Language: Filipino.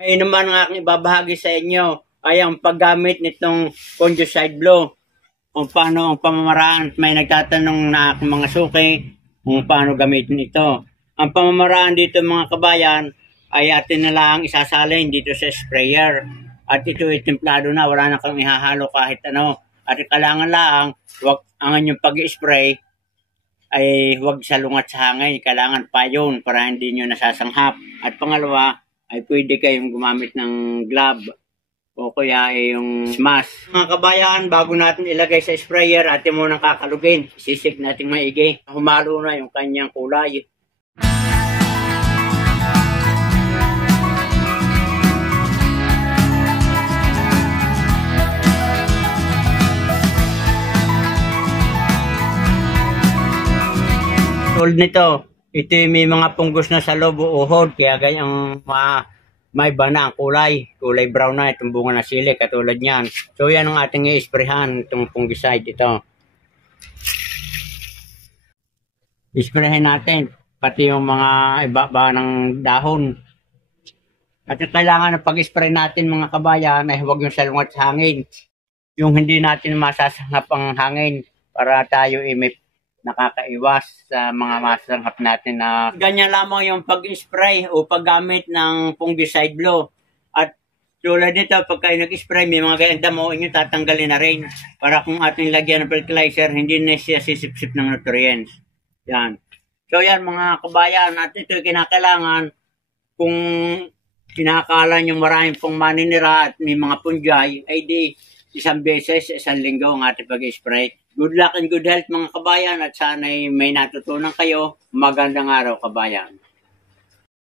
Ngayon naman ang aking ibabahagi sa inyo ay ang paggamit nitong fungicide blue. Kung paano ang pamamaraan. May nagtatanong na aking mga suki kung paano gamitin ito. Ang pamamaraan dito mga kabayan ay atin na lang isasalin dito sa sprayer. At ito ay templado na, wala na kang ihahalo kahit ano. At kailangan lang, ang inyong pag-spray ay huwag salungat sa hangin. Kailangan payon para hindi nyo nasasanghap. At pangalawa, ay pwede kayong gumamit ng glove o kaya ay yung mask. Mga kabayan, bago natin ilagay sa sprayer, atin munang kakalugin. Sisik natin maigi. Humalo na yung kanyang kulay. Tulad nito, ito may mga punggos na sa loob o uhod, kaya ganyang may iba na ang kulay brown na itong bunga na sili, katulad niyan. So yan ang ating i-sprayhan, itong fungicide ito. I-sprayhan natin, pati yung mga iba ng dahon. At kailangan ng pag-spray natin mga kabayan ay huwag yung salungat sa hangin. Yung hindi natin masasanghap ang hangin para tayo may nakakaiwas sa mga masasanghap natin na ganyan lamang yung pag-spray o paggamit ng fungicide blue. At tulad nito, pag kayo nag-spray, may mga ganyang damo, inyo tatanggalin na rin para kung ating lagyan ng fertilizer, hindi na siya sisip-sip ng nutrients. Yan. So yan mga kabayan, at ito kinakailangan kung kinakala nyo maraming pong maninira at may mga punjay, ay di isang beses, isang linggo ang ating pag-spray. Good luck and good health mga kabayan at sana'y may natutunan kayo. Magandang araw kabayan.